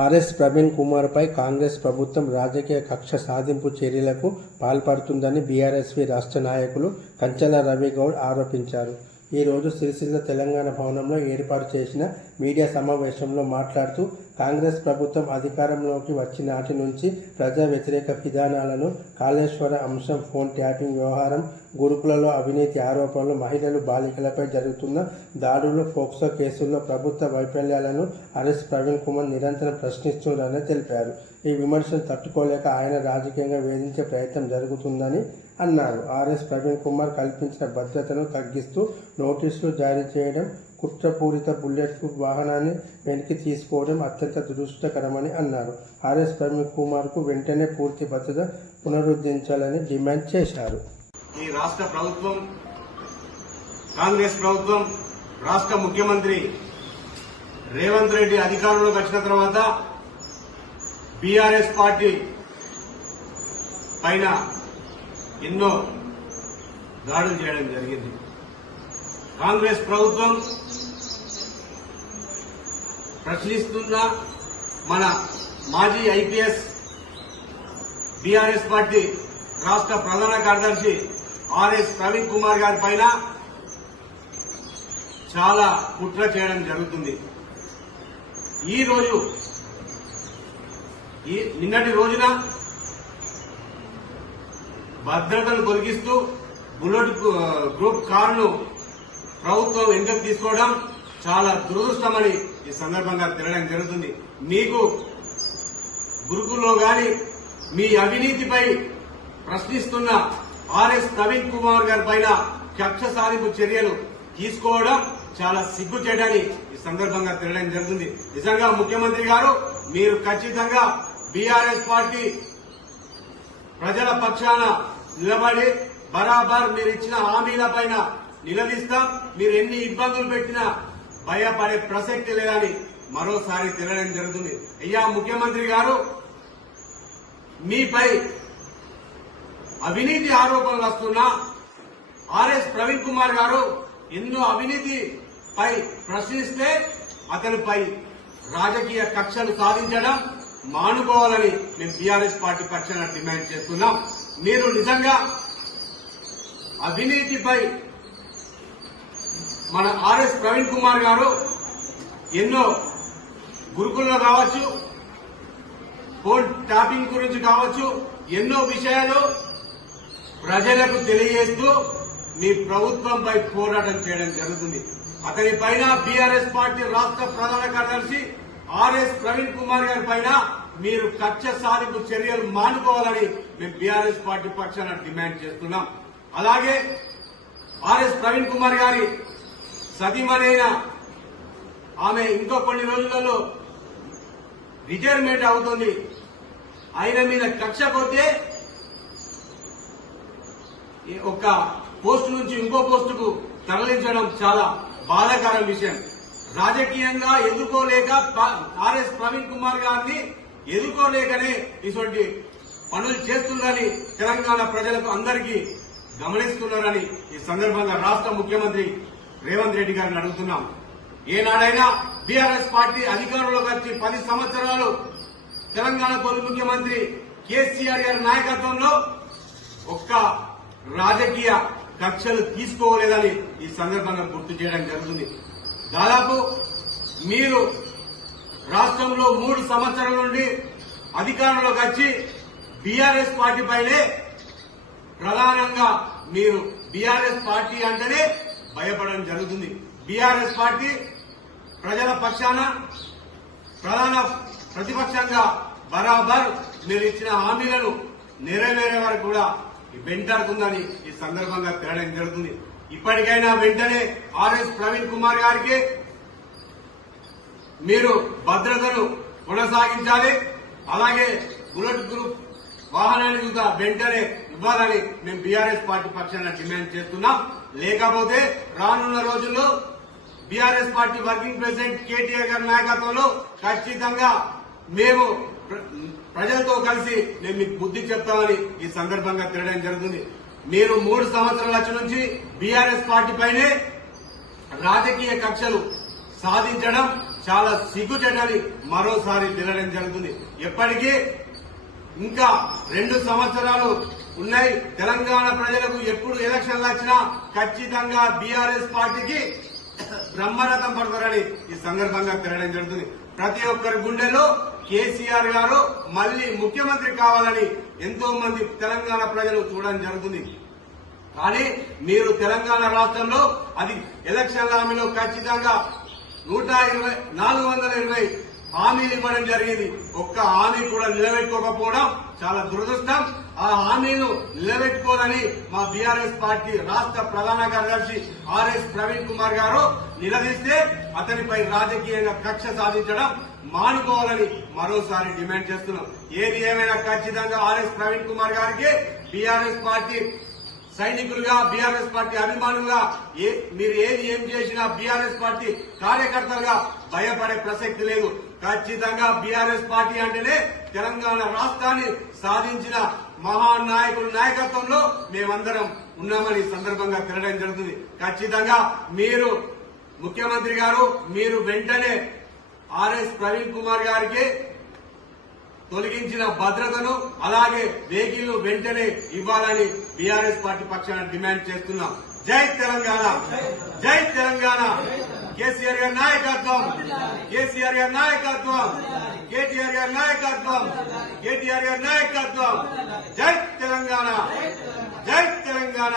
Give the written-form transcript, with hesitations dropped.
RS Praveen Kumar పై కాంగ్రెస్ ప్రభుత్వం రాజకీయ కక్ష సాధింపు చర్యలకు పాల్పడుతుందని బీఆర్ఎస్పీ రాష్ట్ర నాయకులు కంచల రవిగౌడ్ ఆరోపించారు. ఈ రోజు సిరిసిల్ల తెలంగాణ భవనంలో ఏర్పాటు చేసిన మీడియా సమావేశంలో మాట్లాడుతూ కాంగ్రెస్ ప్రభుత్వం అధికారంలోకి వచ్చిన నాటి నుంచి ప్రజా వ్యతిరేక విధానాలను, కాళేశ్వర అంశం, ఫోన్ ట్యాపింగ్ వ్యవహారం, గురుకులలో అవినీతి ఆరోపణలు, మహిళలు, బాలికలపై జరుగుతున్న దాడులు, పోక్సో కేసుల్లో ప్రభుత్వ వైఫల్యాలను ఆర్ఎస్ ప్రవీణ్ కుమార్ నిరంతరం ప్రశ్నిస్తున్నారని తెలిపారు. ఈ విమర్శను తట్టుకోలేక ఆయన రాజకీయంగా వేధించే ప్రయత్నం జరుగుతుందని అన్నారు. ఆర్ఎస్ ప్రవీణ్ కుమార్ కల్పించిన భద్రతను తగ్గిస్తూ నోటీసులు జారీ చేయడం, కుట్రపూరిత బుల్లెట్ ప్రూఫ్ వాహనాన్ని వెనక్కి తీసుకోవడం అత్యంత దురదృష్టకరమని అన్నారు. ఆర్ఎస్ ప్రవీణ్ కుమార్కు వెంటనే పూర్తి భద్రత పునరుద్ధరించాలని డిమాండ్ చేశారు. ఈ రాష్ట్ర ప్రభుత్వం, కాంగ్రెస్ ప్రభుత్వం, రాష్ట్ర ముఖ్యమంత్రి రేవంత్ రెడ్డి అధికారంలోకి వచ్చిన తర్వాత బీఆర్ఎస్ పార్టీ పైన ఎన్నో దాడులు చేయడం జరిగింది. కాంగ్రెస్ ప్రభుత్వం ప్రశ్నిస్తున్న మన మాజీ ఐపీఎస్ బీఆర్ఎస్ పార్టీ రాష్ట్ర ప్రధాన కార్యదర్శి ఆర్ఎస్ ప్రవీణ్ కుమార్ గారి పైన చాలా కుట్ర చేయడం జరుగుతుంది. నిన్నటి రోజున భద్రతను తొలగిస్తూ బుల్లెట్ గ్రూప్ కారును ప్రభుత్వం వెనుకకు తీసుకోవడం చాలా దురదృష్టమని ఈ సందర్భంగా తెలియడం జరుగుతుంది. మీకు గురుకుల్లో గాని మీ అవినీతిపై ప్రశ్నిస్తున్న ఆర్ఎస్ ప్రవీణ్ కుమార్ గారి పైన కక్ష సాధింపు చర్యలు తీసుకోవడం చాలా సిగ్గు చేయడాన్ని ఈ సందర్భంగా తెలియడం జరుగుతుంది. నిజంగా ముఖ్యమంత్రి గారు, మీరు ఖచ్చితంగా బీఆర్ఎస్ పార్టీ ప్రజల పక్షాన నిలబడి బరాబర్ మీరు ఇచ్చిన హామీల పైన నిలదీస్తాం. మీరు ఎన్ని ఇబ్బందులు పెట్టినా భయపడే ప్రసక్తి లేదని మరోసారి తెలియడం జరుగుతుంది. అయ్యా ముఖ్యమంత్రి గారు, మీపై అవినీతి ఆరోపణలు వస్తున్నా ఆర్ఎస్ ప్రవీణ్ కుమార్ గారు ఎన్నో అవినీతిపై ప్రశ్నిస్తే అతనిపై రాజకీయ కక్షలు సాధించడం మానుకోవాలని మేము బీఆర్ఎస్ పార్టీ పక్షాన డిమాండ్ చేస్తున్నాం. మీరు నిజంగా అవినీతిపై మన ఆర్ఎస్ ప్రవీణ్ కుమార్ గారు ఎన్నో గురుకుల్లో కావచ్చు, ఫోన్ ట్యాపింగ్ గురించి కావచ్చు, ఎన్నో విషయాలు ప్రజలకు తెలియజేస్తూ మీ ప్రభుత్వంపై పోరాటం చేయడం జరుగుతుంది. అతని పైన బీఆర్ఎస్ పార్టీ రాష్ట్ర ప్రధాన కార్యదర్శి ఆర్ఎస్ ప్రవీణ్ కుమార్ గారి పైన మీరు కక్ష సాధింపు చర్యలు మానుకోవాలని మేము బీఆర్ఎస్ పార్టీ పక్షాన డిమాండ్ చేస్తున్నాం. అలాగే ఆర్ఎస్ ప్రవీణ్ కుమార్ గారి సతీమణైన ఆమె ఇంకో కొన్ని రోజులలో రిటైర్మెంట్ అవుతుంది. ఆయన మీద కక్ష కొద్దే ఒక పోస్టు నుంచి ఇంకో పోస్టుకు తరలించడం చాలా బాధాకరం విషయం. రాజకీయంగా ఎదుర్కోలేక ఆర్ఎస్ ప్రవీణ్ కుమార్ గారిని ఎదుర్కోలేకనే ఇటువంటి పనులు చేస్తుందని తెలంగాణ ప్రజలకు అందరికీ గమనిస్తున్నారని ఈ సందర్భంగా రాష్ట్ర ముఖ్యమంత్రి రేవంత్ రెడ్డి గారిని అడుగుతున్నాం. ఏనాడైనా బీఆర్ఎస్ పార్టీ అధికారంలోకి వచ్చి 10 సంవత్సరాలు తెలంగాణ తొలి ముఖ్యమంత్రి కేసీఆర్ గారి నాయకత్వంలో ఒక్క రాజకీయ కక్షలు తీసుకోలేదని ఈ సందర్భంగా గుర్తు చేయడం జరుగుతుంది. దాదాపు మీరు రాష్ట్రంలో 3 సంవత్సరాల నుండి అధికారంలోకి వచ్చి బీఆర్ఎస్ పార్టీ పైనే ప్రధానంగా మీరు బీఆర్ఎస్ పార్టీ అంటేనే భయపడడం జరుగుతుంది. బీఆర్ఎస్ పార్టీ ప్రజల పక్షాన ప్రధాన ప్రతిపక్షంగా బరాబర్ మీరు ఇచ్చిన హామీలను నెరవేరే వరకు కూడా వెంటాడుతుందని ఈ సందర్భంగా తెలియడం జరుగుతుంది. ఇప్పటికైనా వెంటనే ఆర్ఎస్ ప్రవీణ్ కుమార్ గారికి మీరు భద్రతను కొనసాగించాలి. అలాగే బుల్లెట్ గ్రూప్ వాహనాన్ని కూడా వెంటనే ఇవ్వాలని మేము బీఆర్ఎస్ పార్టీ పక్షాన డిమాండ్ చేస్తున్నాం. లేకపోతే రానున్న రోజుల్లో BRS party working president KTR గారి నాయకత్వంలో ఖచ్చితంగా మేము ప్రజలతో కలిసి మేము మీకు బుద్ధి చెప్తామని ఈ సందర్భంగా తెలియడం జరుగుతుంది. మీరు 3 సంవత్సరాల నుంచి బీఆర్ఎస్ పార్టీ పైనే రాజకీయ కక్షలు సాధించడం చాలా సిగ్గుచేటని మరోసారి తెలియడం జరుగుతుంది. ఎప్పటికీ ఇంకా 2 సంవత్సరాలు ఉన్నాయి. తెలంగాణ ప్రజలకు ఎప్పుడు ఎలక్షన్లు వచ్చినా ఖచ్చితంగా బీఆర్ఎస్ పార్టీకి బ్రహ్మరథం పడతారని ఈ సందర్భంగా తెలియడం జరుగుతుంది. ప్రతి ఒక్కరి గుండెలో కేసీఆర్ గారు మళ్లీ ముఖ్యమంత్రి కావాలని ఎంతో మంది తెలంగాణ ప్రజలు చూడడం జరుగుతుంది. కానీ మీరు తెలంగాణ రాష్ట్రంలో అది ఎలక్షన్ల హామీలో ఖచ్చితంగా 420 హామీలు ఇవ్వడం జరిగింది. ఒక్క హామీ కూడా నిలబెట్టుకోకపోవడం చాలా దురదృష్టం. ఆ హామీలు నిలబెట్టుకోవాలని మా బీఆర్ఎస్ పార్టీ రాష్ట్ర ప్రధాన కార్యదర్శి ఆర్ఎస్ ప్రవీణ్ కుమార్ గారు నిలదీస్తే అతనిపై రాజకీయంగా కక్ష సాధించడం మానుకోవాలని మరోసారి డిమాండ్ చేస్తున్నాం. ఏది ఏమైనా ఖచ్చితంగా ఆర్ఎస్ ప్రవీణ్ కుమార్ గారికి బీఆర్ఎస్ పార్టీ సైనికులుగా, బీఆర్ఎస్ పార్టీ అభిమానులుగా మీరు ఏం చేసినా బీఆర్ఎస్ పార్టీ కార్యకర్తలుగా భయపడే ప్రసక్తి లేదు. ఖచ్చితంగా బీఆర్ఎస్ పార్టీ అంటేనే తెలంగాణ రాష్ట్రాన్ని సాధించిన మహానాయకుల నాయకత్వంలో మేమందరం ఉన్నామని సందర్భంగా తెలియడం జరుగుతుంది. ఖచ్చితంగా మీరు ముఖ్యమంత్రి గారు మీరు వెంటనే ఆర్ఎస్ ప్రవీణ్ కుమార్ గారికి తొలగించిన భద్రతను అలాగే వెహికల్ వెంటనే ఇవ్వాలని బీఆర్ఎస్ పార్టీ పక్షాన డిమాండ్ చేస్తున్నాం. జై తెలంగాణ, జై తెలంగాణ. కేసీఆర్ గారి నాయకత్వం, కేసీఆర్ గారి నాయకత్వం, కేటీఆర్ గారి నాయకత్వం, కేటీఆర్ గారి నాయకత్వం. జై తెలంగాణ, జై తెలంగాణ.